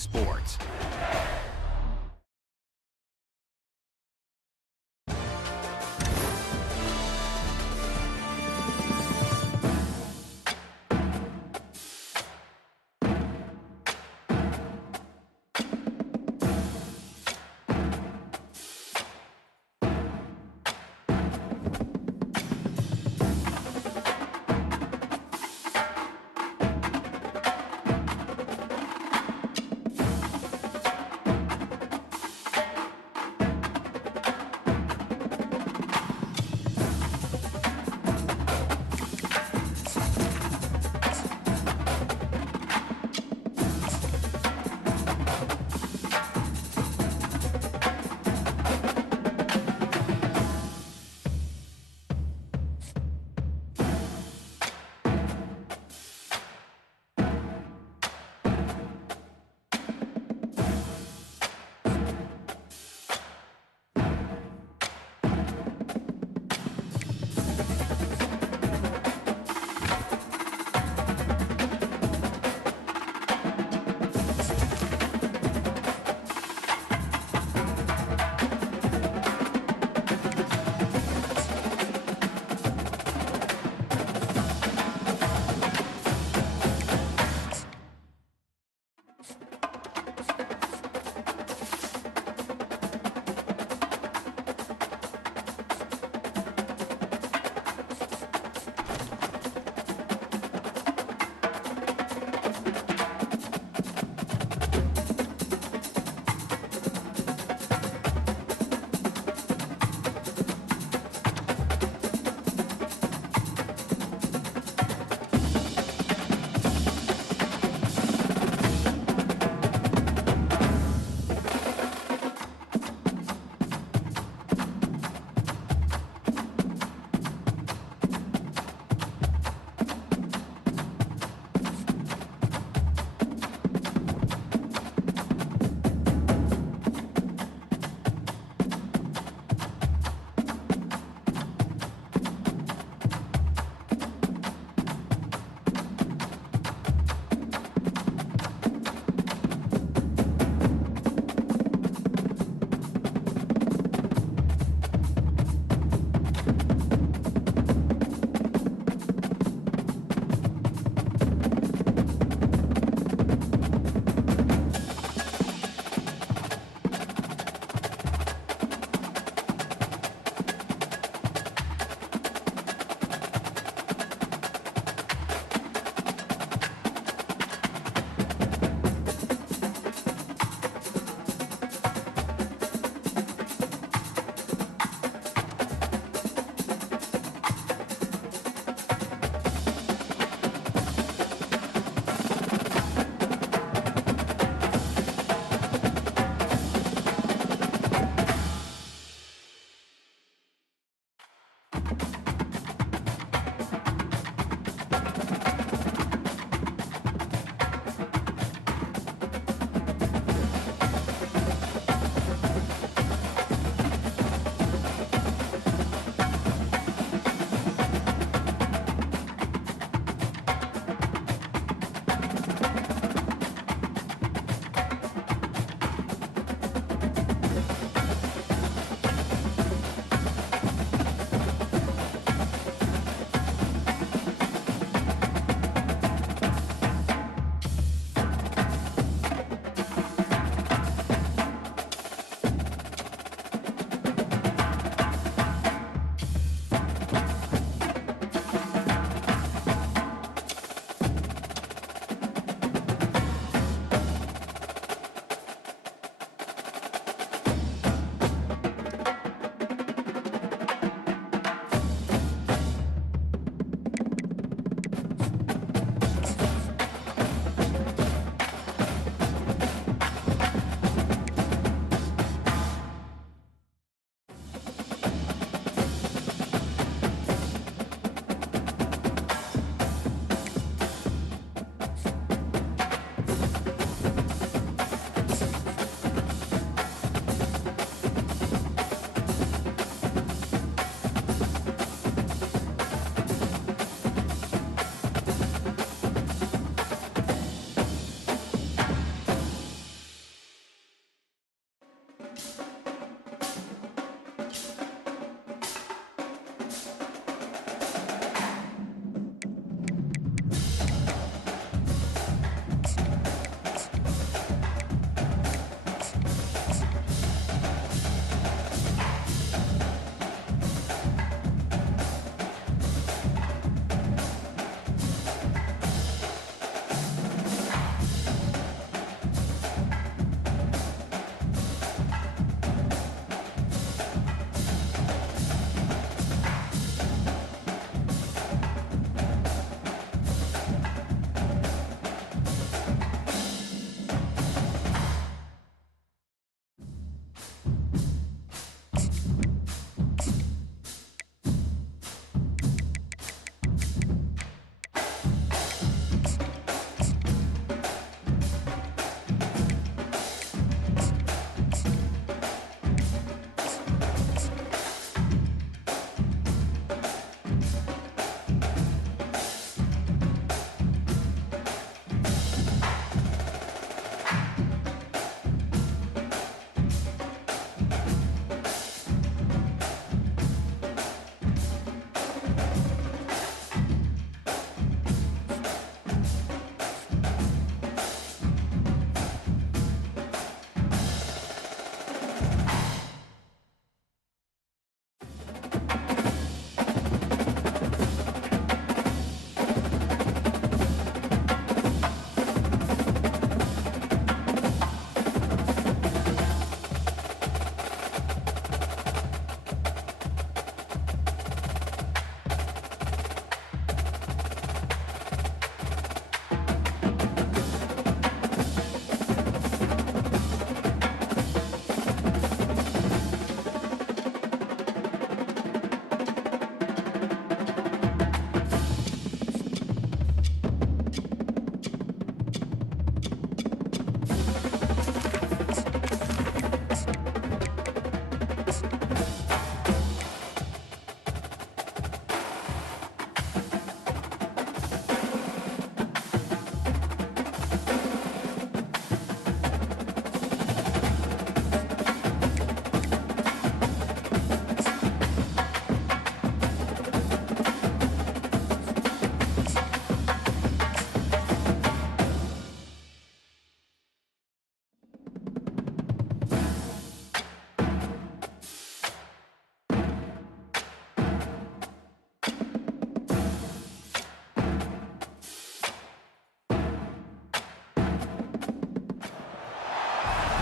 sports.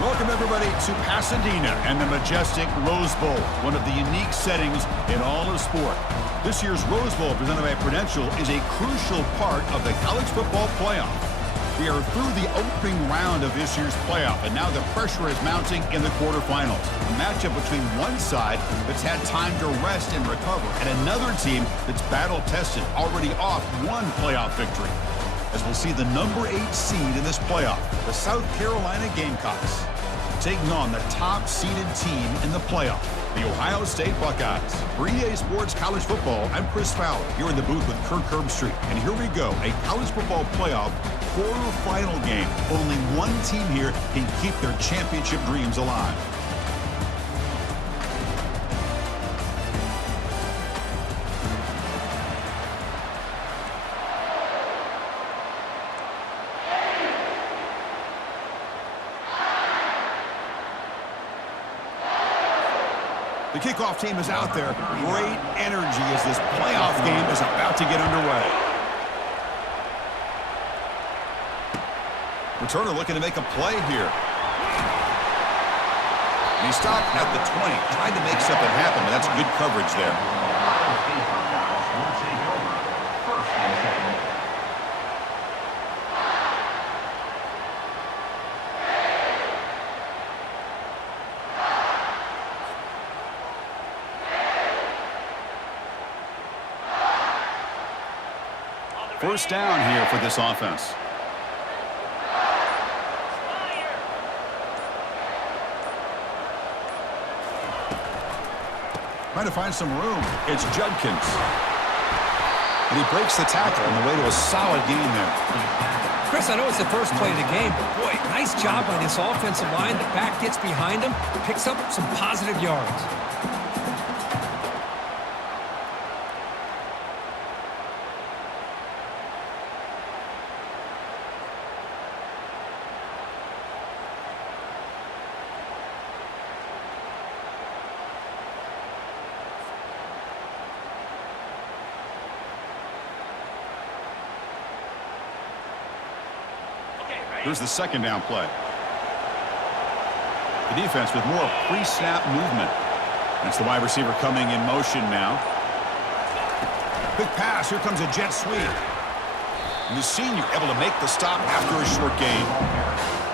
Welcome, everybody, to Pasadena and the majestic Rose Bowl, one of the unique settings in all of sport. This year's Rose Bowl, presented by Prudential, is a crucial part of the college football playoff. We are through the opening round of this year's playoff, and now the pressure is mounting in the quarterfinals. A matchup between one side that's had time to rest and recover, and another team that's battle-tested, already off one playoff victory. As we'll see the number 8 seed in this playoff, the South Carolina Gamecocks, taking on the top-seeded team in the playoff, the Ohio State Buckeyes. For EA Sports College Football, I'm Chris Fowler, here in the booth with Kirk Herbstreit. And here we go, a college football playoff quarterfinal game. Only one team here can keep their championship dreams alive. The kickoff team is out there. Great energy as this playoff game is about to get underway. Returner looking to make a play here. And he stopped at the 20, tried to make something happen, but that's good coverage there. First down here for this offense. Trying to find some room. It's Judkins. And he breaks the tackle on the way to a solid gain there. Chris, I know it's the first play of the game, but boy, nice job by this offensive line. The back gets behind him, picks up some positive yards. Here's the second down play. The defense with more pre-snap movement. That's the wide receiver coming in motion now. Quick pass. Here comes a jet sweep. And the senior able to make the stop after a short gain.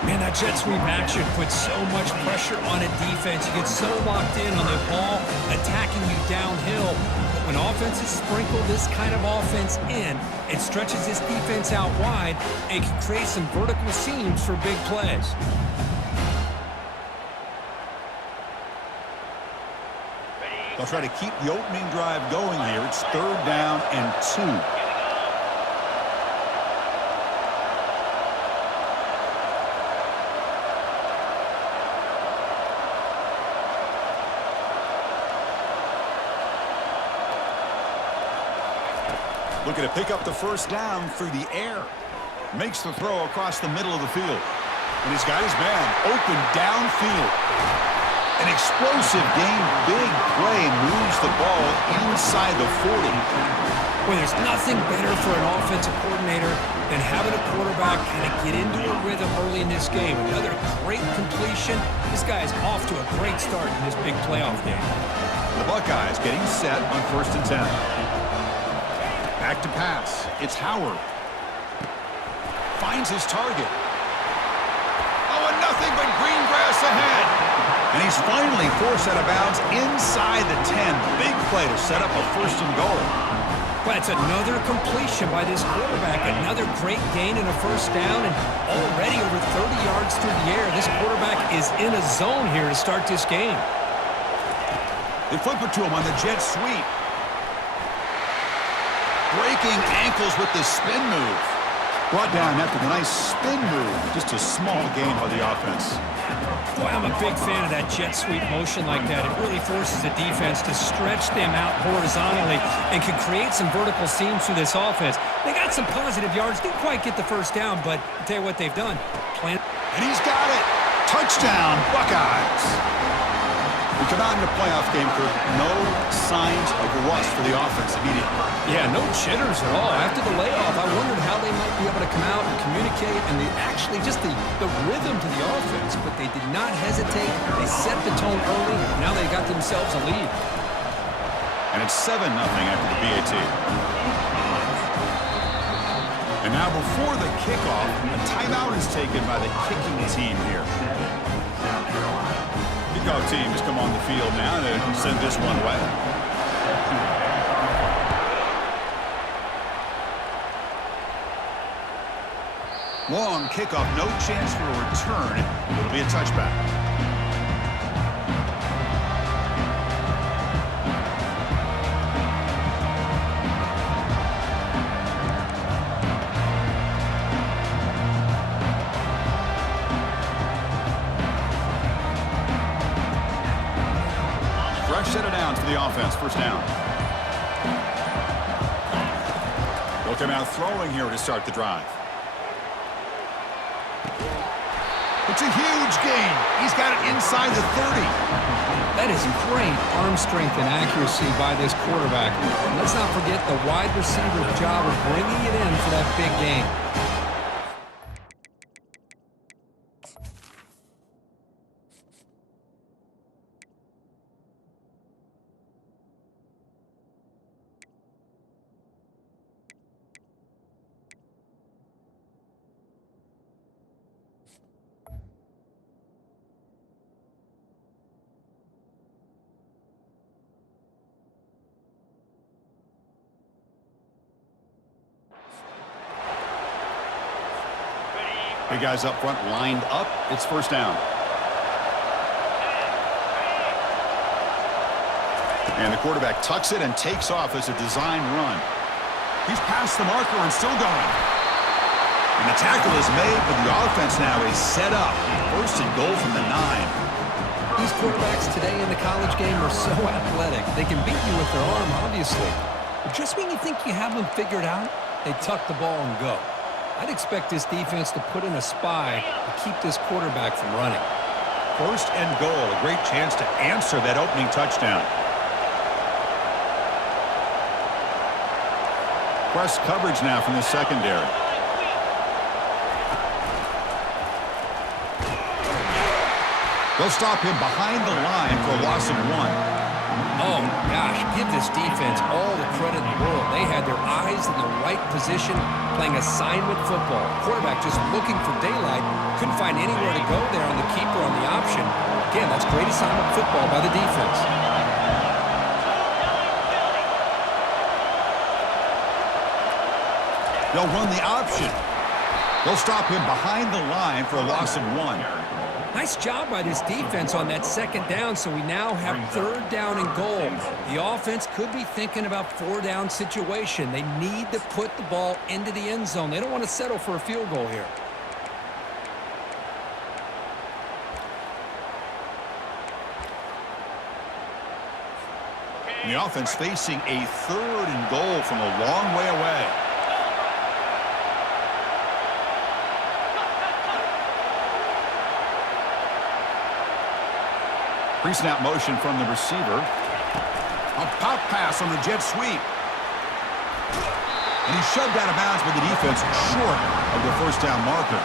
Man, that jet sweep action puts so much pressure on a defense. You get so locked in on the ball attacking you downhill. But when offenses sprinkle this kind of offense in, it stretches this defense out wide and can create some vertical seams for big plays. They'll try to keep the opening drive going here. It's 3rd down and 2. Looking to pick up the first down through the air. Makes the throw across the middle of the field. And he's got his man open downfield. An explosive game, big play, moves the ball inside the 40. Well, there's nothing better for an offensive coordinator than having a quarterback kind of get into a rhythm early in this game. Another great completion. This guy is off to a great start in this big playoff game. The Buckeyes getting set on 1st and 10. Back to pass. It's Howard. Finds his target. Oh, and nothing but green grass ahead. And he's finally forced out of bounds inside the 10. Big play to set up a 1st and goal. Well, it's another completion by this quarterback. Another great gain and a 1st down, and already over 30 yards through the air. This quarterback is in a zone here to start this game. They flip it to him on the jet sweep. Breaking ankles with the spin move. Brought down after the nice spin move. Just a small gain by the offense. Boy, I'm a big fan of that jet sweep motion like that. It really forces the defense to stretch them out horizontally and can create some vertical seams through this offense. They got some positive yards. Didn't quite get the 1st down, but I'll tell you what they've done. And he's got it. Touchdown, Buckeyes. We come out in the playoff game, Kirk. No signs of rust for the offense immediately. Yeah, no jitters at all. After the layoff, I wondered how they might be able to come out and communicate and actually just the rhythm to the offense. But they did not hesitate. They set the tone early. Now they got themselves a lead. And it's 7-0 after the BAT. And now before the kickoff, a timeout is taken by the kicking team here. Kickoff team has come on the field now to send this one away. Long kickoff, no chance for a return. It'll be a touchback. Set of downs for the offense. First down. They'll come out throwing here to start the drive. It's a huge gain. He's got it inside the 30. That is great arm strength and accuracy by this quarterback. And let's not forget the wide receiver's job of bringing it in for that big gain. Big guys up front lined up. It's first down. And the quarterback tucks it and takes off as a design run. He's past the marker and still going. And the tackle is made, but the offense now is set up. First and goal from the 9. These quarterbacks today in the college game are so athletic. They can beat you with their arm, obviously. But just when you think you have them figured out, they tuck the ball and go. I'd expect this defense to put in a spy to keep this quarterback from running. First and goal, a great chance to answer that opening touchdown. Press coverage now from the secondary. They'll stop him behind the line for a loss of 1. Oh, gosh, give this defense all the credit in the world. They had their eyes in the right position, playing assignment football. Quarterback just looking for daylight. Couldn't find anywhere to go there on the keeper on the option. Again, that's great assignment football by the defense. They'll run the option. They'll stop him behind the line for a loss of 1. Nice job by this defense on that second down, so we now have third down and goal. The offense could be thinking about 4-down situation. They need to put the ball into the end zone. They don't want to settle for a field goal here. And the offense facing a third and goal from a long way away. Pre-snap motion from the receiver. A pop pass on the jet sweep. And he's shoved out of bounds by the defense short of the first down marker.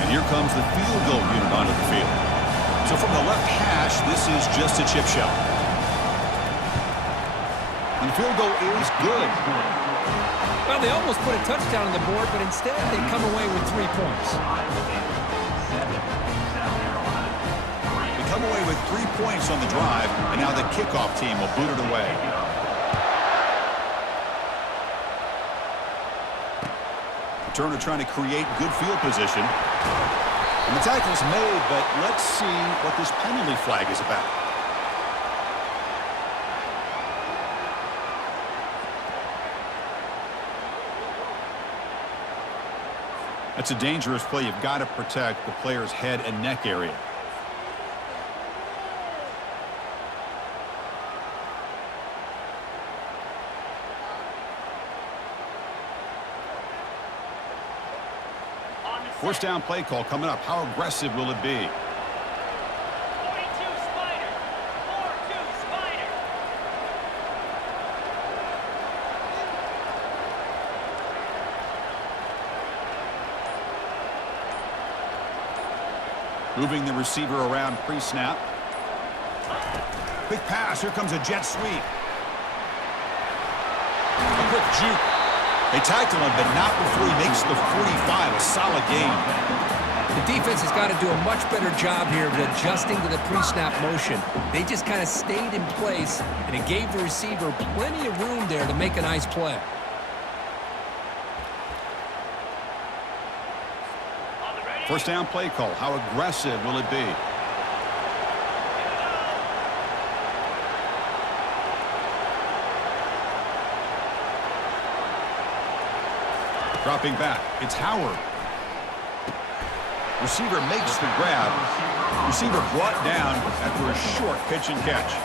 And here comes the field goal unit onto the field. So from the left hash, this is just a chip shot. And the field goal is good. Well, they almost put a touchdown on the board, but instead they come away with 3 points. They come away with 3 points on the drive, and now the kickoff team will boot it away. Turner trying to create good field position. And the tackle's made, but let's see what this penalty flag is about. That's a dangerous play. You've got to protect the player's head and neck area. First down play call coming up. How aggressive will it be? 42 Spider. 4-2 Spider. Moving the receiver around pre-snap. Quick pass. Here comes a jet sweep. A quick juke. They tackle him, but not before he makes the 45. A solid gain. The defense has got to do a much better job here of adjusting to the pre-snap motion. They just kind of stayed in place, and it gave the receiver plenty of room there to make a nice play. First down play call. How aggressive will it be? Dropping back. It's Howard. Receiver makes the grab. Receiver brought down after a short pitch and catch.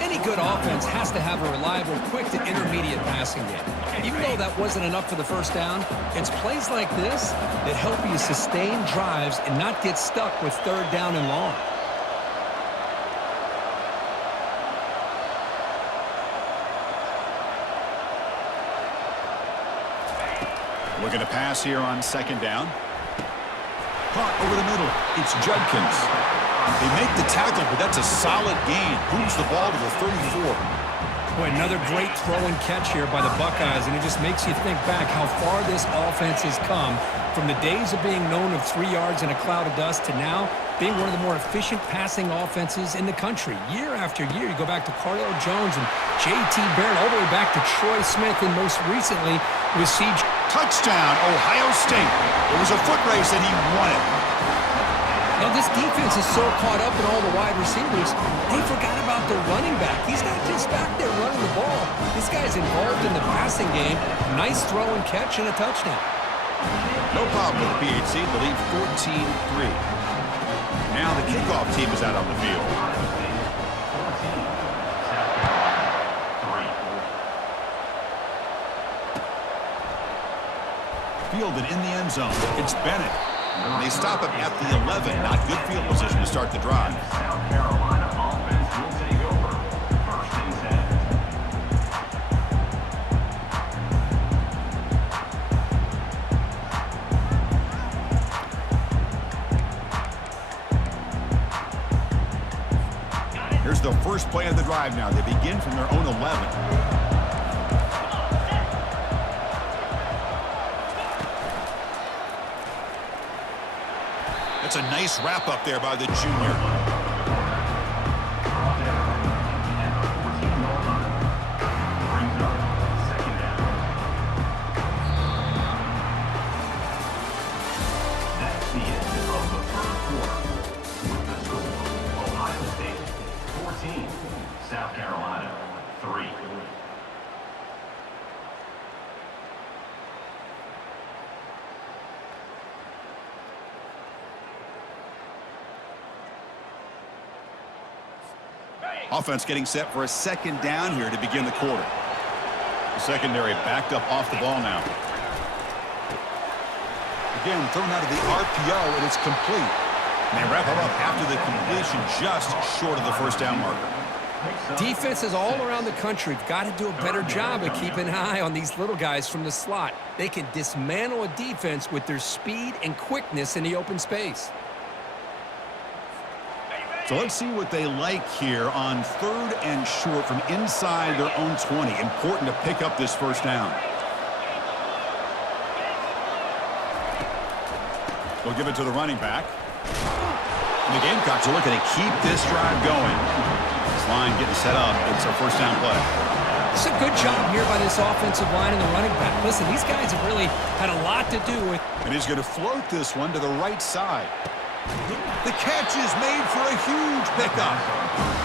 Any good offense has to have a reliable, quick to intermediate passing game. Even though that wasn't enough for the first down, it's plays like this that help you sustain drives and not get stuck with third down and long. Looking to pass here on second down. Caught over the middle. It's Judkins. They make the tackle, but that's a solid gain. Moves the ball to the 34. Boy, another great throw and catch here by the Buckeyes, and it just makes you think back how far this offense has come from the days of being known of 3 yards in a cloud of dust to now being one of the more efficient passing offenses in the country. Year after year, you go back to Cardale Jones and J.T. Barrett, all the way back to Troy Smith, and most recently with C.J. Touchdown, Ohio State. It was a foot race and he won it. Now, this defense is so caught up in all the wide receivers, they forgot about their running back. He's not just back there running the ball. This guy's involved in the passing game. Nice throw and catch and a touchdown. No problem with the PHC. The lead 14-3. Now the kickoff team is out on the field. Fielded in the end zone. It's Bennett. They stop him at the 11. Not good field position to start the drive. South Carolina offense will take over. First and 10. Here's the first play of the drive now. They begin from their own 11. That's a nice wrap up there by the junior. That's the end of the first quarter. With the score, Ohio State 14, South Carolina 3. Offense getting set for a second down here to begin the quarter. The secondary backed up off the ball now. Again, thrown out of the RPO, and it's complete. And they wrap it up after the completion just short of the first down marker. Defenses all around the country have got to do a better job of keeping an eye on these little guys from the slot. They can dismantle a defense with their speed and quickness in the open space. So let's see what they like here on third and short from inside their own 20. Important to pick up this first down. They'll give it to the running back. And the Gamecocks are looking to keep this drive going. This line getting set up. It's a first down play. It's a good job here by this offensive line and the running back. Listen, these guys have really had a lot to do with. And he's going to float this one to the right side. The catch is made for a huge pickup.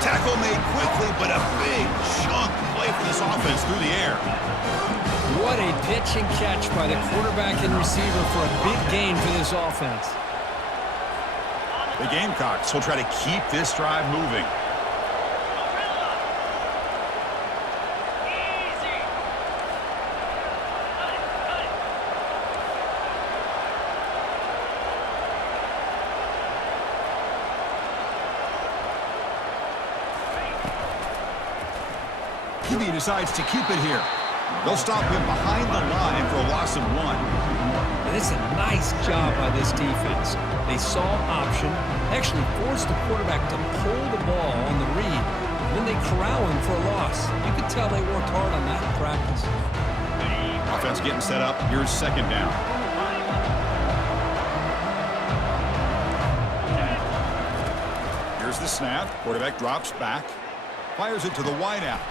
Tackle made quickly, but a big chunk play for this offense through the air. What a pitch and catch by the quarterback and receiver for a big gain for this offense. The Gamecocks will try to keep this drive moving. QB decides to keep it here. They'll stop him behind the line for a loss of 1. And it's a nice job by this defense. They saw option, actually forced the quarterback to pull the ball on the read, and then they corral him for a loss. You could tell they worked hard on that in practice. Offense getting set up. Here's second down. Here's the snap. Quarterback drops back. Fires it to the wideout.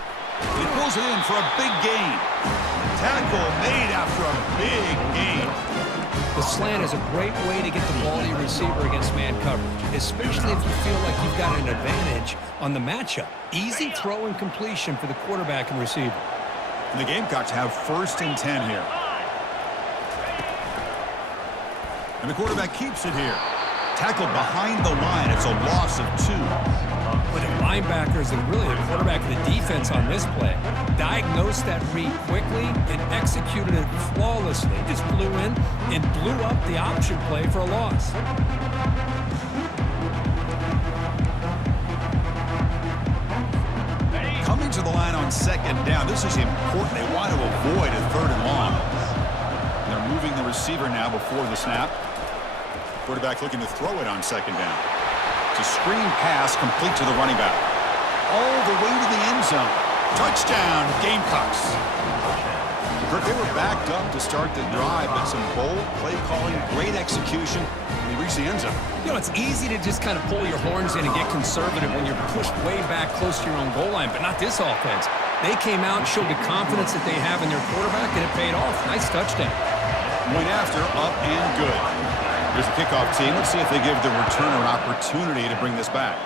He pulls it in for a big gain. Tackle made after a big gain. The slant is a great way to get the ball to your receiver against man coverage, especially if you feel like you've got an advantage on the matchup. Easy throw and completion for the quarterback and receiver. And the Gamecocks have 1st and 10 here. And the quarterback keeps it here. Tackled behind the line. It's a loss of 2. But the linebackers and really the quarterback and the defense on this play diagnosed that read quickly and executed it flawlessly. Just flew in and blew up the option play for a loss. Coming to the line on second down. This is important. They want to avoid a 3rd and long. They're moving the receiver now before the snap. Quarterback looking to throw it on second down. It's a screen pass complete to the running back. All the way to the end zone. Touchdown, Gamecocks. Kirk, they were backed up to start the drive, but some bold play calling, great execution, and they reached the end zone. You know, it's easy to just kind of pull your horns in and get conservative when you're pushed way back close to your own goal line, but not this offense. They came out and showed the confidence that they have in their quarterback, and it paid off. Nice touchdown. Went after, up and good. Here's the kickoff team. Let's see if they give the returner an opportunity to bring this back.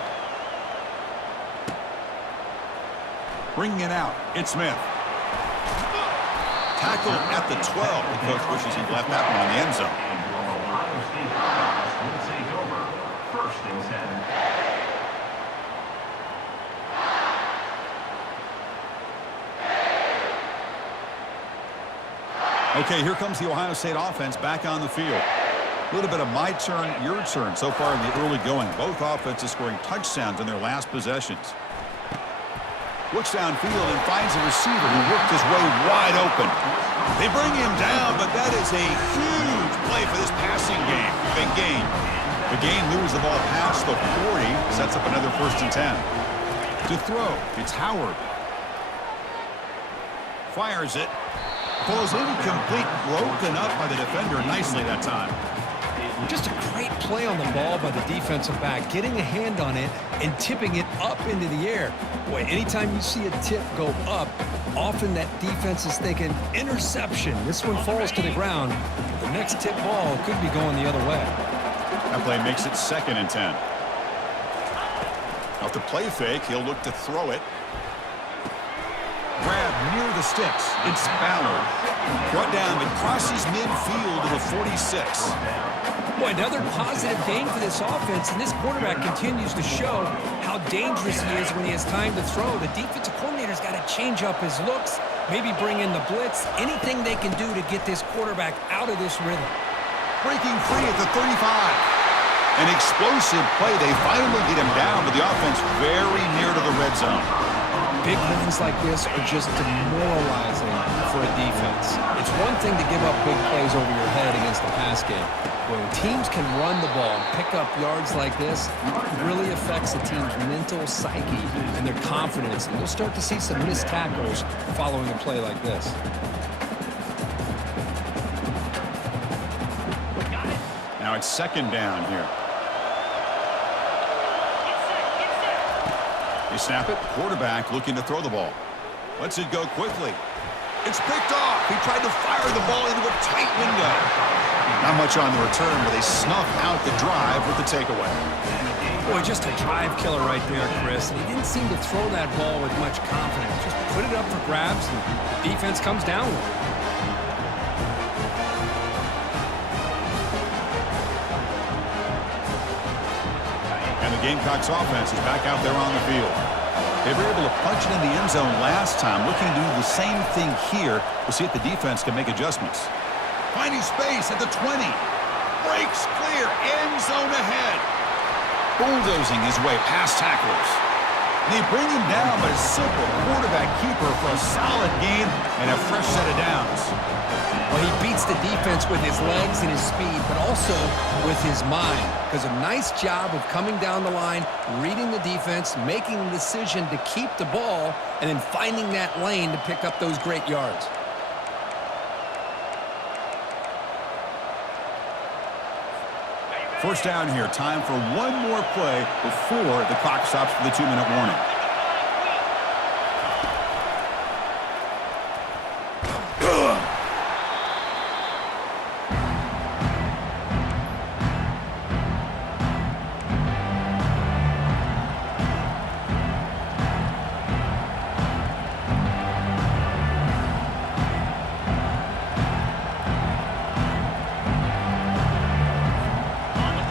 Bringing it out, it's Smith. Tackle at the 12. The coach wishes he left that one in the end zone. Ohio State Buckeyes will take over 1st and 10. Okay, here comes the Ohio State offense back on the field. A little bit of my turn, your turn so far in the early going. Both offenses scoring touchdowns in their last possessions. Looks downfield and finds a receiver who worked his way wide open. They bring him down, but that is a huge play for this passing game. Big gain. The game moves the ball past the 40, sets up another 1st and 10. To throw, it's Howard. Fires it. Falls incomplete, broken up by the defender nicely that time. Just a great play on the ball by the defensive back, getting a hand on it and tipping it up into the air. Boy, anytime you see a tip go up, often that defense is thinking interception. This one falls to the ground. The next tip ball could be going the other way. That play makes it 2nd and 10. Off the play fake, he'll look to throw it. Grab near the sticks. It's Ballard. Brought down, but crosses midfield to the 46. Boy, another positive gain for this offense, and this quarterback continues to show how dangerous he is when he has time to throw. The defensive coordinator's got to change up his looks, maybe bring in the blitz, anything they can do to get this quarterback out of this rhythm. Breaking free at the 35. An explosive play. They finally get him down, but the offense very near to the red zone. Big runs like this are just demoralizing for a defense. It's one thing to give up big plays over your head against the pass game. When teams can run the ball and pick up yards like this, it really affects the team's mental psyche and their confidence. And you'll start to see some missed tackles following a play like this. Now it's 2nd down here. They snap it. Quarterback looking to throw the ball. Lets it go quickly. It's picked off. He tried to fire the ball into a tight window. Not much on the return, but they snuff out the drive with the takeaway. Boy, just a drive killer right there, Chris. And he didn't seem to throw that ball with much confidence. Just put it up for grabs, and the defense comes down with it. And the Gamecocks offense is back out there on the field. They were able to punch it in the end zone last time, looking to do the same thing here. We'll see if the defense can make adjustments. Finding space at the 20. Breaks clear. End zone ahead. Bulldozing his way past tacklers. They bring him down, but a simple quarterback keeper for a solid gain and a fresh set of downs. Well, he beats the defense with his legs and his speed, but also with his mind. Does a nice job of coming down the line, reading the defense, making the decision to keep the ball, and then finding that lane to pick up those great yards. First down here. Time for one more play before the clock stops for the 2-minute warning.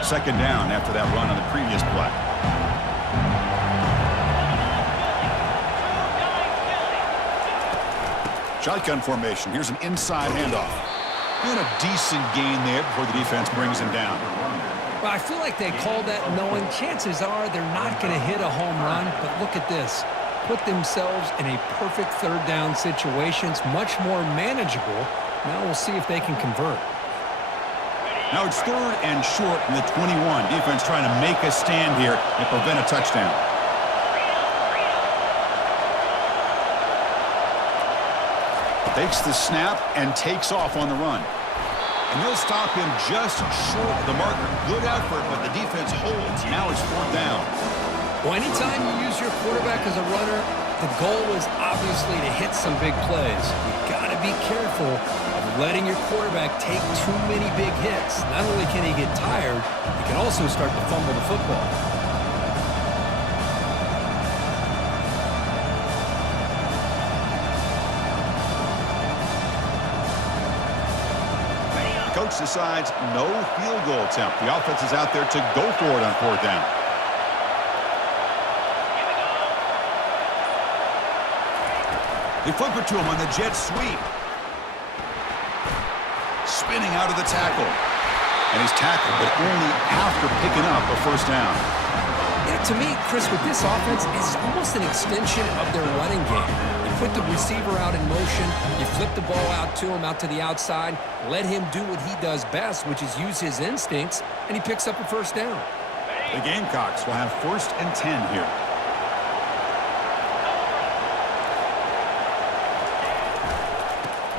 Second down after that run on the previous play. Shotgun formation. Here's an inside handoff. And a decent gain there before the defense brings him down. Well, I feel like they called that knowing chances are they're not going to hit a home run, but look at this. Put themselves in a perfect third down situation. It's much more manageable. Now we'll see if they can convert. Now it's 3rd and short from the 21. Defense trying to make a stand here and prevent a touchdown. Takes the snap and takes off on the run. And they'll stop him just short of the marker. Good effort, but the defense holds. Now it's 4th down. Well, anytime you use your quarterback as a runner, the goal is obviously to hit some big plays. You've got to be careful of letting your quarterback take too many big hits. Not only can he get tired, he can also start to fumble the football. Coach decides no field goal attempt. The offense is out there to go for it on 4th down. They flip it to him on the jet sweep. Spinning out of the tackle. And he's tackled, but only after picking up a 1st down. Yeah, to me, Chris, with this offense, it's almost an extension of their running game. You put the receiver out in motion, you flip the ball out to him, out to the outside, let him do what he does best, which is use his instincts, and he picks up a 1st down. The Gamecocks will have 1st and 10 here.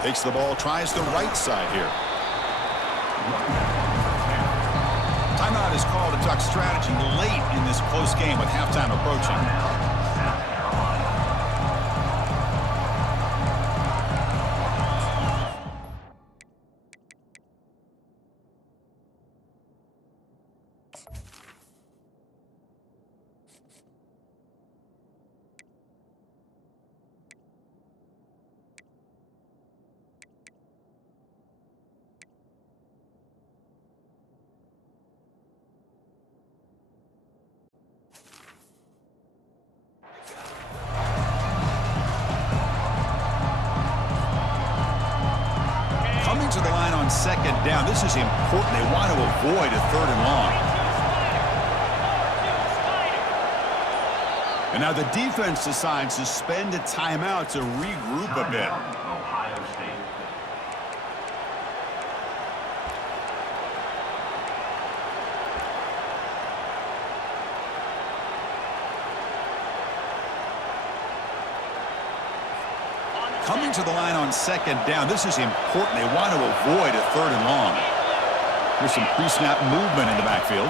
Takes the ball, tries the right side here. Timeout is called to talk strategy late in this close game with halftime approaching. Coming to the line on 2nd down. This is important. They want to avoid a 3rd and long. And now the defense decides to spend a timeout to regroup a bit. Ohio State. Coming to the line on 2nd down. This is important. They want to avoid a 3rd and long. There's some pre-snap movement in the backfield.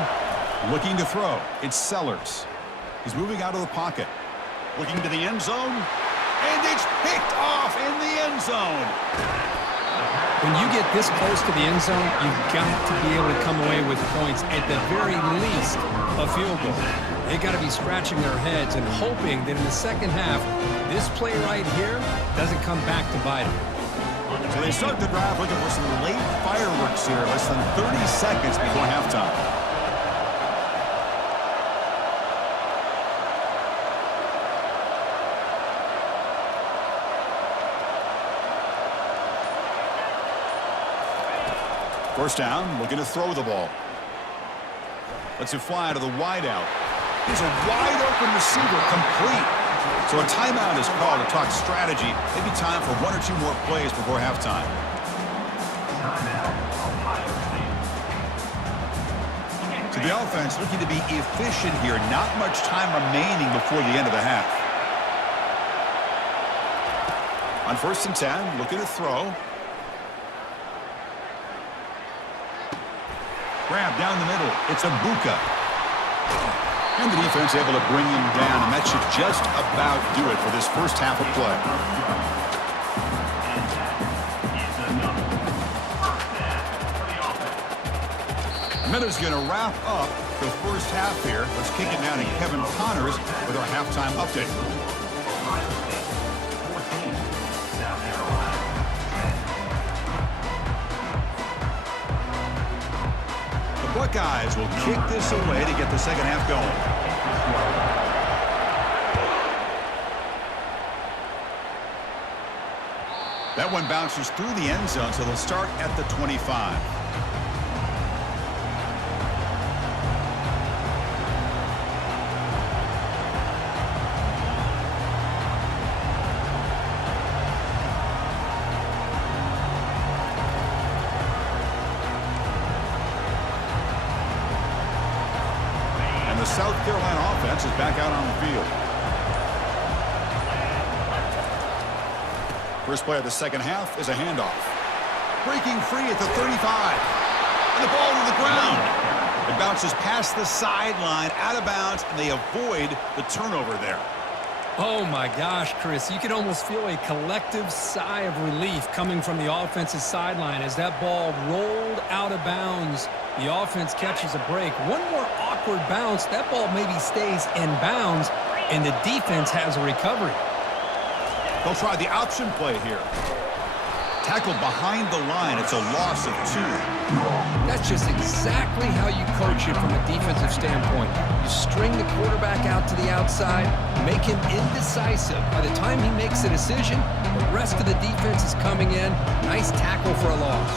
Looking to throw. It's Sellers. He's moving out of the pocket. Looking to the end zone. And it's picked off in the end zone. When you get this close to the end zone, you've got to be able to come away with points, at the very least, a field goal. They've got to be scratching their heads and hoping that in the second half, this play right here doesn't come back to bite them. So they start the drive looking for some late fireworks here, less than 30 seconds before halftime. First down, looking to throw the ball. Lets it fly to the wideout. He's a wide-open receiver, complete. So a timeout is called to talk strategy. Maybe time for one or two more plays before halftime. So the offense looking to be efficient here. Not much time remaining before the end of the half. On 1st and 10, looking to throw. Grab down the middle. It's a Buka. And the defense able to bring him down, and that should just about do it for this first half of play. A minute's going to wrap up the first half here. Let's kick it down to Kevin Connors with our halftime update. The Buckeyes will kick this away to get the second half going. That one bounces through the end zone, so they'll start at the 25. And the South Carolina offense is back out on the field. First play of the second half is a handoff. Breaking free at the 35. And the ball to the ground. It bounces past the sideline, out of bounds, and they avoid the turnover there. Oh my gosh, Chris, you can almost feel a collective sigh of relief coming from the offensive sideline as that ball rolled out of bounds. The offense catches a break. One more awkward bounce, that ball maybe stays in bounds, and the defense has a recovery. They'll try the option play here. Tackled behind the line. It's a loss of 2. That's just exactly how you coach it from a defensive standpoint. You string the quarterback out to the outside, make him indecisive. By the time he makes a decision, the rest of the defense is coming in. Nice tackle for a loss.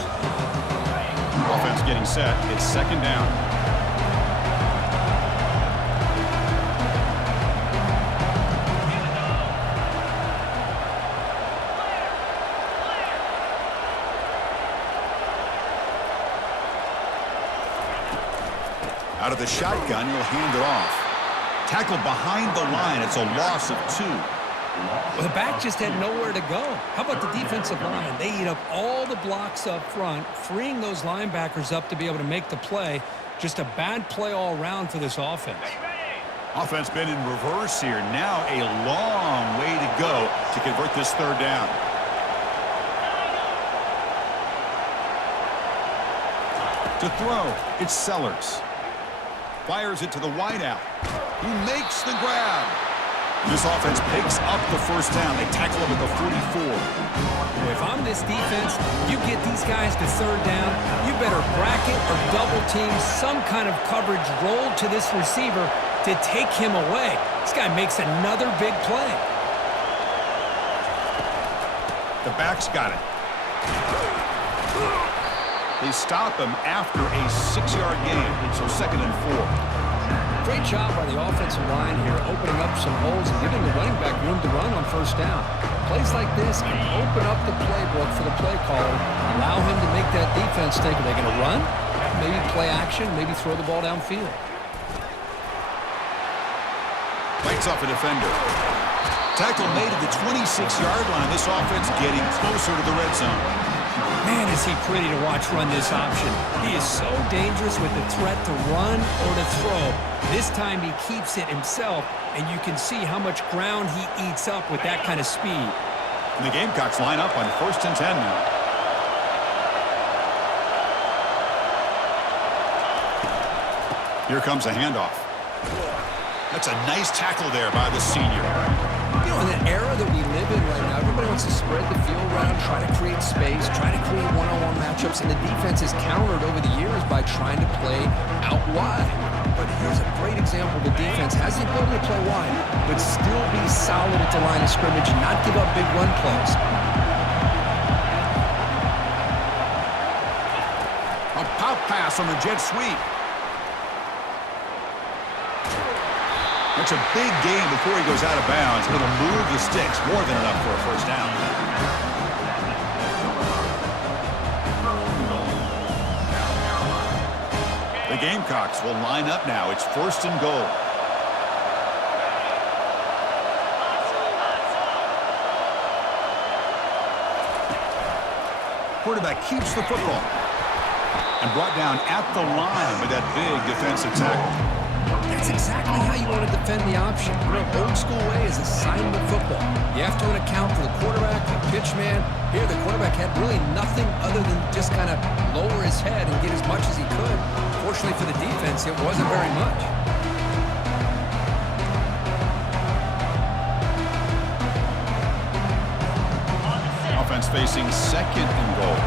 Offense getting set. It's second down. Out of the shotgun, he'll hand it off. Tackled behind the line. It's a loss of 2. Well, the back just had nowhere to go. How about the defensive line? They eat up all the blocks up front, freeing those linebackers up to be able to make the play. Just a bad play all around for this offense. Offense been in reverse here. Now a long way to go to convert this third down. To throw, it's Sellers. Fires it to the wideout. He makes the grab. This offense picks up the first down. They tackle him at the 44. If I'm this defense, you get these guys to third down, you better bracket or double team some kind of coverage roll to this receiver to take him away. This guy makes another big play. The back's got it. They stop him after a 6-yard gain, so 2nd and 4. Great job by the offensive line here, opening up some holes and giving the running back room to run on first down. Plays like this can open up the playbook for the play caller, allow him to make that defense think, are they going to run? Maybe play action, maybe throw the ball downfield. Fights off a defender. Tackle made at the 26-yard line. This offense getting closer to the red zone. Man, is he pretty to watch run this option. He is so dangerous with the threat to run or to throw. This time he keeps it himself, and you can see how much ground he eats up with that kind of speed. And the Gamecocks line up on 1st and 10 now. Here comes a handoff. That's a nice tackle there by the senior. You know, in the era that we live in right now, everybody wants to spread the field around, try to create space, try to create one-on-one matchups, and the defense is countered over the years by trying to play out wide. But here's a great example. The defense has the ability to play wide, but still be solid at the line of scrimmage and not give up big run plays. A pop pass on the jet sweep. It's a big game before he goes out of bounds. It'll move the sticks more than enough for a first down. The Gamecocks will line up now. It's 1st and goal. Quarterback keeps the football and brought down at the line with that big defensive tackle. That's exactly how you want to defend the option. The old school way is assignment football. You have to account for the quarterback, the pitch man. Here, the quarterback had really nothing other than just kind of lower his head and get as much as he could. Fortunately for the defense, it wasn't very much. Offense facing 2nd and goal.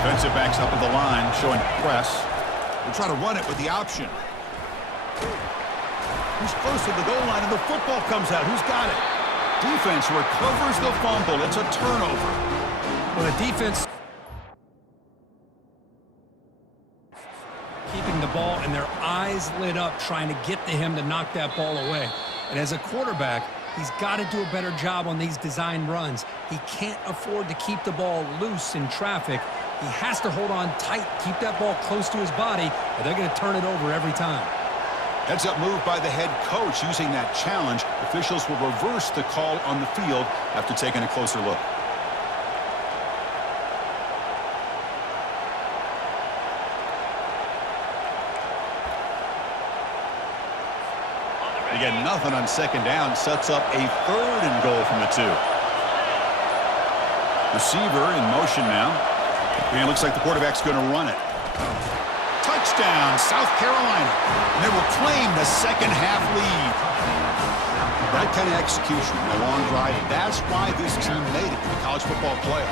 Defensive backs up at the line, showing press. We'll try to run it with the option. He's close to the goal line, and the football comes out. Who's got it? Defense recovers the fumble. It's a turnover. Well, the defense keeping the ball and their eyes lit up trying to get to him to knock that ball away. And as a quarterback, he's got to do a better job on these design runs. He can't afford to keep the ball loose in traffic. He has to hold on tight, keep that ball close to his body, or they're going to turn it over every time. Heads-up move by the head coach using that challenge. Officials will reverse the call on the field after taking a closer look. They get nothing on 2nd down. Sets up a 3rd and goal from the 2. Receiver in motion now. And it looks like the quarterback's going to run it. Touchdown, South Carolina. And they will claim the 2nd half lead. That kind of execution, a long drive, that's why this team made it to the college football playoff.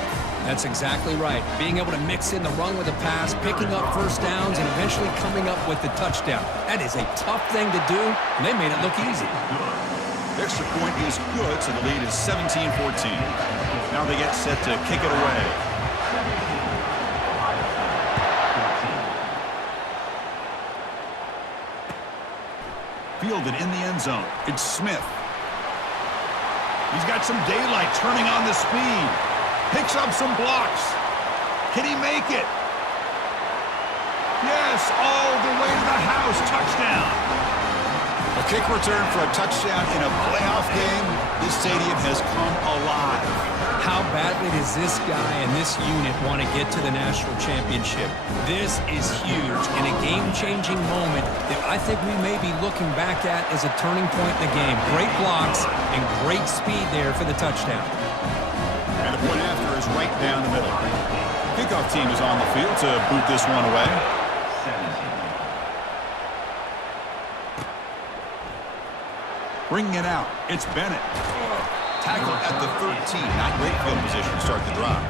That's exactly right. Being able to mix in the run with the pass, picking up first downs, and eventually coming up with the touchdown. That is a tough thing to do, and they made it look easy. The extra point is good, so the lead is 17-14. Now they get set to kick it away. Fielded in the end zone. It's Smith. He's got some daylight, turning on the speed. Picks up some blocks. Can he make it? Yes, all the way to the house. Touchdown. A kick return for a touchdown in a playoff game. This stadium has come alive. How badly does this guy and this unit want to get to the national championship? This is huge and a game-changing moment that I think we may be looking back at as a turning point in the game. Great blocks and great speed there for the touchdown. And the point after is right down the middle. Kickoff team is on the field to boot this one away. Bringing it out, it's Bennett. Tackle at the 13. Not great field position to start the drive.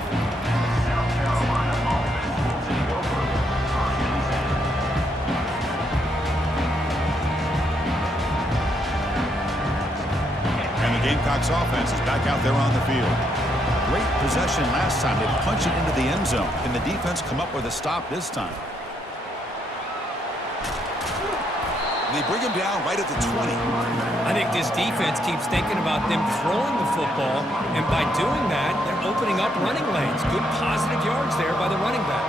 And the Gamecocks offense is back out there on the field. Great possession last time. They punch it into the end zone. Can the defense come up with a stop this time? They bring him down right at the 20. I think this defense keeps thinking about them throwing the football, and by doing that, they're opening up running lanes. Good positive yards there by the running back.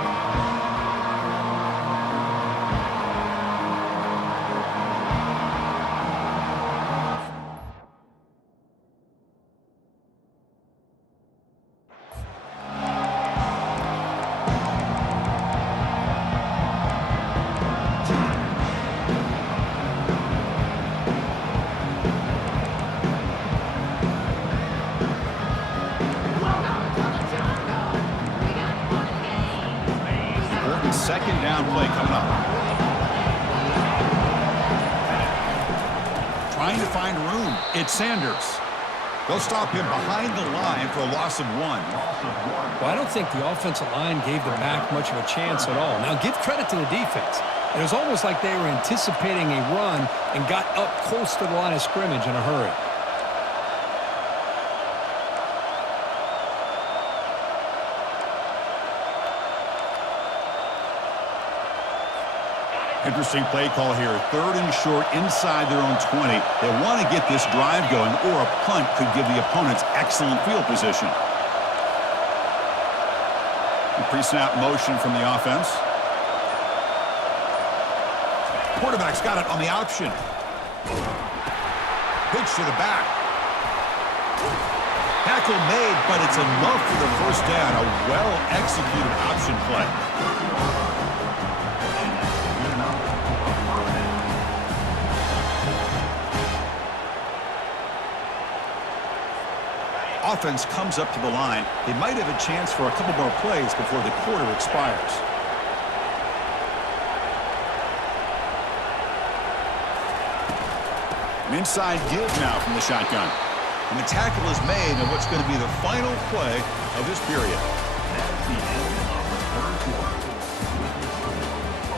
Second down play coming up. Trying to find room. It's Sanders. They'll stop him behind the line for a loss of 1. Well, I don't think the offensive line gave the back much of a chance at all. Now, give credit to the defense. It was almost like they were anticipating a run and got up close to the line of scrimmage in a hurry. Interesting play call here. 3rd and short inside their own 20. They want to get this drive going, or a punt could give the opponents excellent field position. Pre-snap motion from the offense. Quarterback's got it on the option. Pitch to the back. Tackle made, but it's enough for the first down. A well-executed option play. Offense comes up to the line. They might have a chance for a couple more plays before the quarter expires. An inside give now from the shotgun. And the tackle is made on what's going to be the final play of this period. That's the end of the third quarter.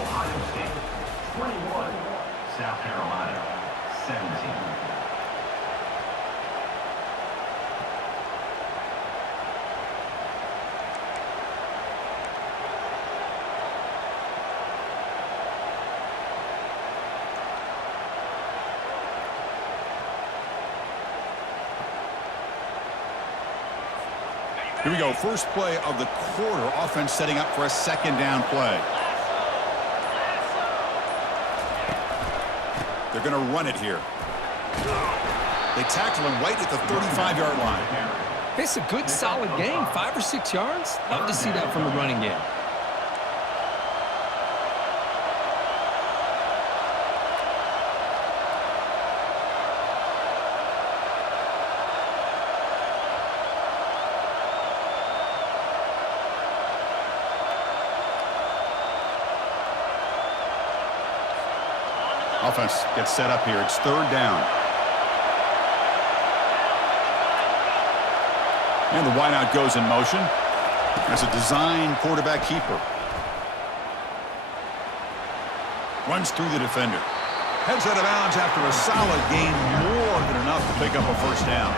Ohio State 21, South Carolina 17. Here we go. First play of the quarter. Offense setting up for a 2nd down play. They're going to run it here. They tackle him right at the 35-yard line. It's a good, solid game. 5 or 6 yards. Love to see that from the running game. Offense gets set up here. It's 3rd down. And the wideout goes in motion. As a design quarterback keeper. Runs through the defender. Heads out of bounds after a solid gain. More than enough to pick up a first down.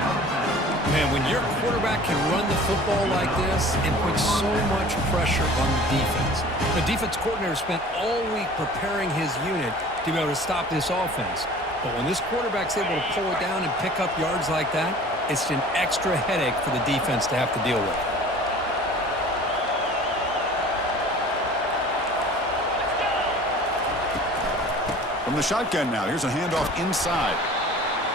Man, when your quarterback can run the football like this, it puts so much pressure on the defense. The defense coordinator spent all week preparing his unit to be able to stop this offense. But when this quarterback's able to pull it down and pick up yards like that, it's an extra headache for the defense to have to deal with. From the shotgun now, here's a handoff inside.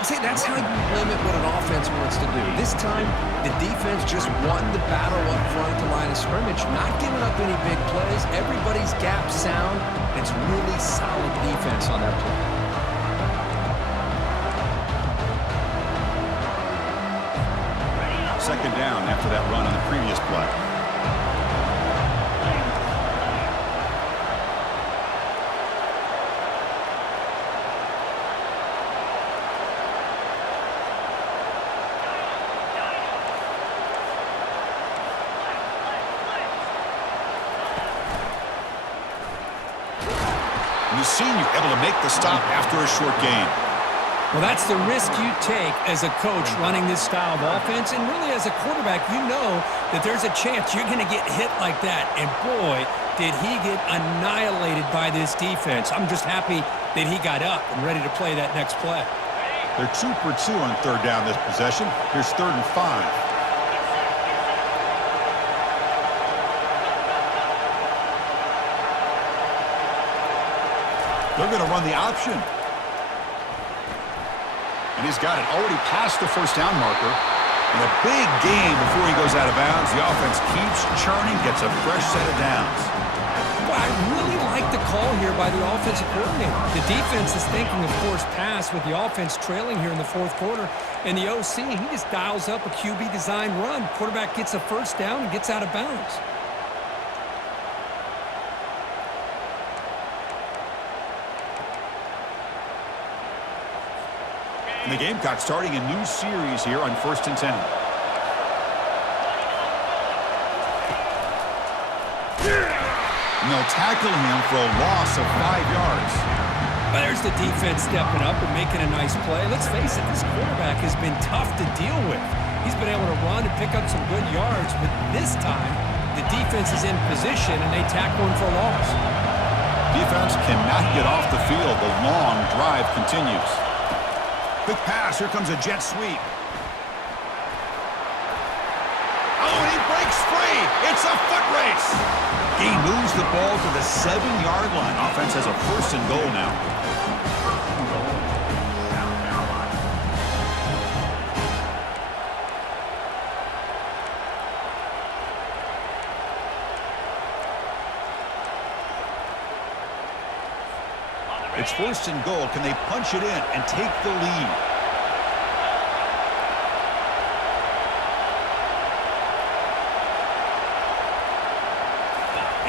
See, that's how you limit what an offense wants to do. This time, the defense just won the battle up front at the line of scrimmage, not giving up any big plays. Everybody's gap sound. It's really solid defense on that play. Second down after that run on the previous play. Senior able to make the stop after a short gain. Well, that's the risk you take as a coach running this style of offense, and really as a quarterback, you know that there's a chance you're going to get hit like that, and boy, did he get annihilated by this defense. I'm just happy that he got up and ready to play that next play. They're 2 for 2 on 3rd down this possession. Here's 3rd and 5. They're going to run the option. And he's got it already past the first down marker. And a big gain before he goes out of bounds. The offense keeps churning, gets a fresh set of downs. Well, I really like the call here by the offensive coordinator. The defense is thinking, of course, pass with the offense trailing here in the 4th quarter. And the OC, he just dials up a QB design run. Quarterback gets a first down and gets out of bounds. And the Gamecocks starting a new series here on 1st and 10. And they'll tackle him for a loss of 5 yards. But there's the defense stepping up and making a nice play. Let's face it, this quarterback has been tough to deal with. He's been able to run and pick up some good yards, but this time the defense is in position and they tackle him for a loss. Defense cannot get off the field. The long drive continues. Quick pass. Here comes a jet sweep. Oh, and he breaks free. It's a foot race. He moves the ball to the 7-yard line. Offense has a 1st and goal now. It's 1st and goal. Can they punch it in and take the lead?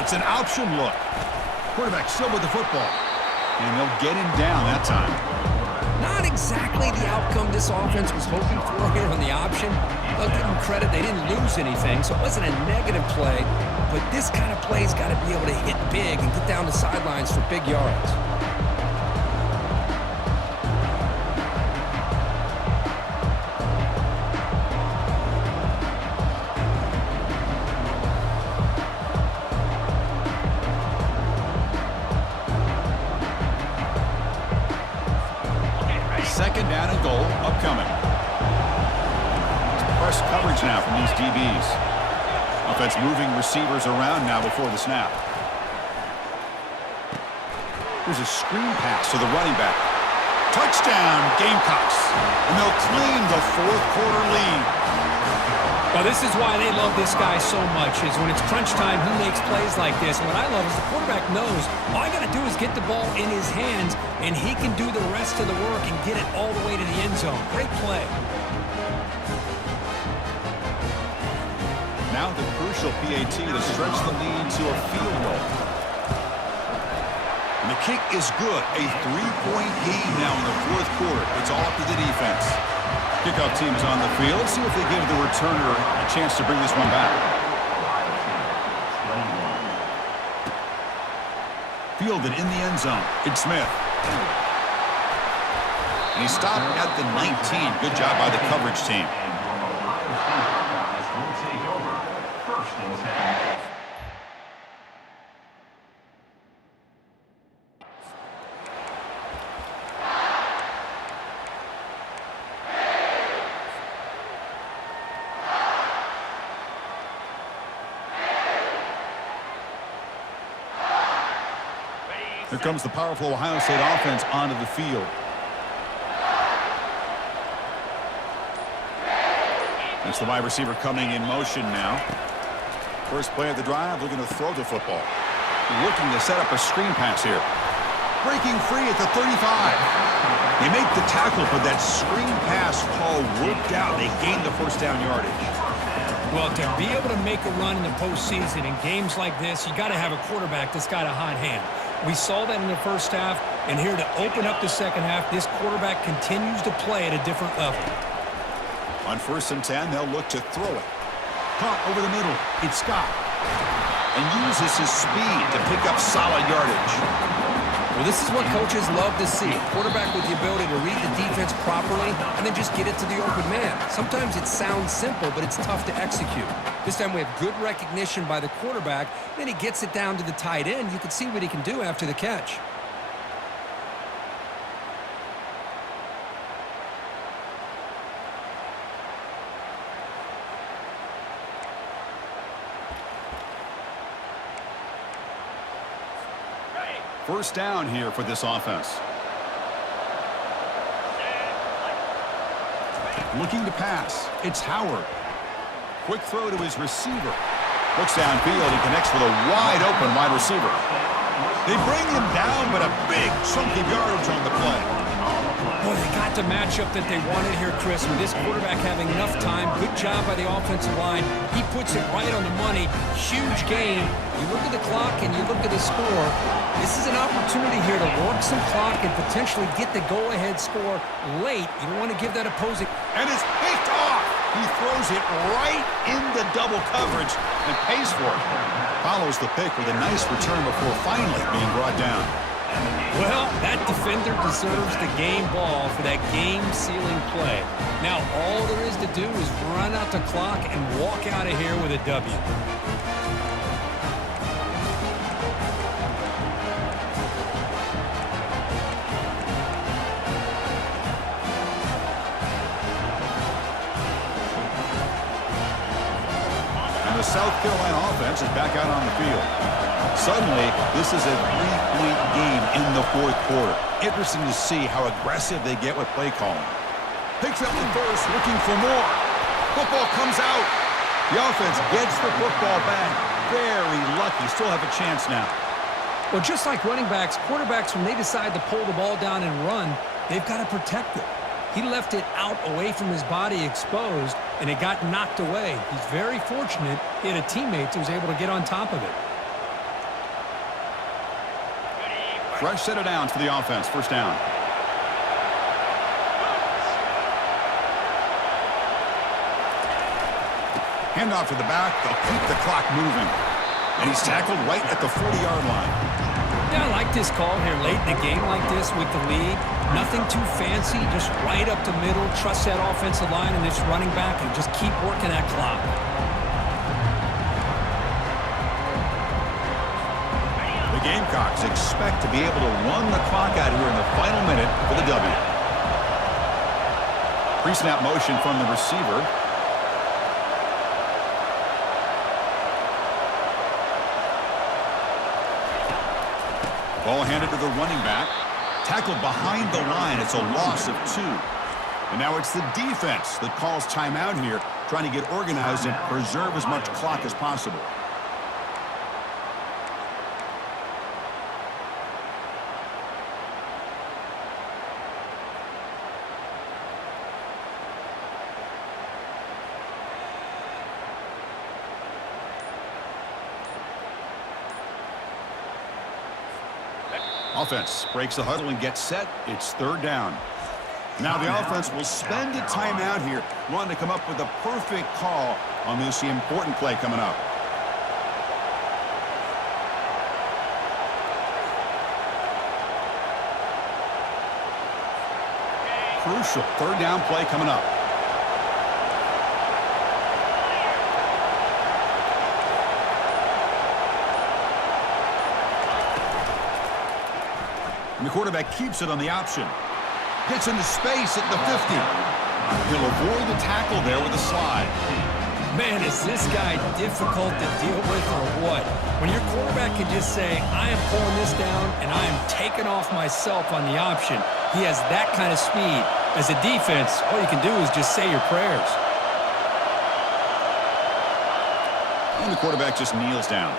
It's an option look. Quarterback still with the football. And they'll get him down that time. Not exactly the outcome this offense was hoping for here on the option. I'll give them credit. They didn't lose anything, so it wasn't a negative play. But this kind of play's got to be able to hit big and get down the sidelines for big yards. Second down and goal upcoming. It's press coverage now from these DBs. Offense moving receivers around now before the snap. Here's a screen pass to the running back. Touchdown, Gamecocks. And they'll claim the 4th quarter lead. Well, this is why they love this guy so much, is when it's crunch time, he makes plays like this. And what I love is the quarterback knows all I got to do is get the ball in his hands, and he can do the rest of the work and get it all the way to the end zone. Great play. Now the crucial PAT to stretch the lead to a field goal. And the kick is good. A 3-point lead now in the 4th quarter. It's all up to the defense. Kickoff team is on the field. Let's see if they give the returner a chance to bring this one back. Fielded in the end zone. It's Smith. And he stopped at the 19. Good job by the coverage team. Here comes the powerful Ohio State offense onto the field. That's the wide receiver coming in motion now. First play of the drive, looking to throw the football. Looking to set up a screen pass here. Breaking free at the 35. They make the tackle, but that screen pass call worked out. They gained the 1st down yardage. Well, to be able to make a run in the postseason in games like this, you got to have a quarterback that's got a hot hand. We saw that in the 1st half, and here to open up the 2nd half, this quarterback continues to play at a different level. On 1st and 10, they'll look to throw it. Caught over the middle. It's Scott. And uses his speed to pick up solid yardage. Well, this is what coaches love to see. A quarterback with the ability to read the defense properly and then just get it to the open man. Sometimes it sounds simple, but it's tough to execute. This time we have good recognition by the quarterback. Then he gets it down to the tight end. You can see what he can do after the catch. First down here for this offense. Looking to pass. It's Howard. Quick throw to his receiver. Looks downfield and connects with a wide open wide receiver. They bring him down, but a big chunk of yardage on the play. Boy, they got the matchup that they wanted here, Chris, with this quarterback having enough time. Good job by the offensive line. He puts it right on the money. Huge gain. You look at the clock and you look at the score. This is an opportunity here to work some clock and potentially get the go-ahead score late. You don't want to give that opposing. And it's picked off. He throws it right into double coverage and pays for it. Follows the pick with a nice return before finally being brought down. Well, that defender deserves the game ball for that game-sealing play. Now, all there is to do is run out the clock and walk out of here with a W. South Carolina offense is back out on the field. Suddenly, this is a 3-point game in the fourth quarter. Interesting to see how aggressive they get with play calling. Picks up the first, looking for more. Football comes out. The offense gets the football back. Very lucky. Still have a chance now. Well, just like running backs, quarterbacks, when they decide to pull the ball down and run, they've got to protect it. He left it out away from his body exposed, and it got knocked away. He's very fortunate he had a teammate who was able to get on top of it. Fresh set of downs for the offense. First down. Handoff to the back. They'll keep the clock moving. And he's tackled right at the 40-yard line. Yeah, I like this call here late in the game like this with the lead. Nothing too fancy, just right up the middle. Trust that offensive line and this running back and just keep working that clock. The Gamecocks expect to be able to run the clock out here in the final minute for the W. Pre-snap motion from the receiver. Ball handed to the running back. Tackled behind the line. It's a loss of 2. And now it's the defense that calls timeout here, trying to get organized and preserve as much clock as possible. Offense breaks the huddle and gets set. It's third down. Now the offense will spend a timeout here, wanting to come up with a perfect call on this important play coming up. Crucial third down play coming up. And the quarterback keeps it on the option. Gets into space at the 50. He'll avoid the tackle there with a slide. Man, is this guy difficult to deal with or what? When your quarterback can just say, I am pulling this down and I am taking off myself on the option. He has that kind of speed. As a defense, all you can do is just say your prayers. And the quarterback just kneels down.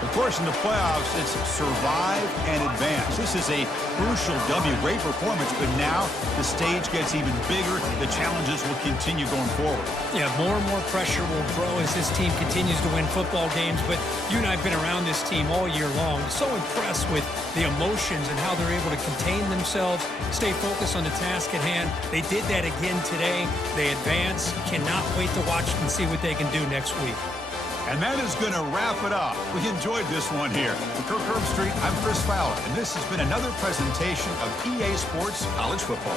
Of course, in the playoffs, it's survive and advance. This is a crucial W. Great performance, but now the stage gets even bigger. The challenges will continue going forward. Yeah, more and more pressure will grow as this team continues to win football games, but you and I have been around this team all year long. So impressed with the emotions and how they're able to contain themselves, stay focused on the task at hand. They did that again today. They advance. Cannot wait to watch and see what they can do next week. And that is going to wrap it up. We enjoyed this one here. For Kirk Herbstreit, I'm Chris Fowler, and this has been another presentation of EA Sports College Football.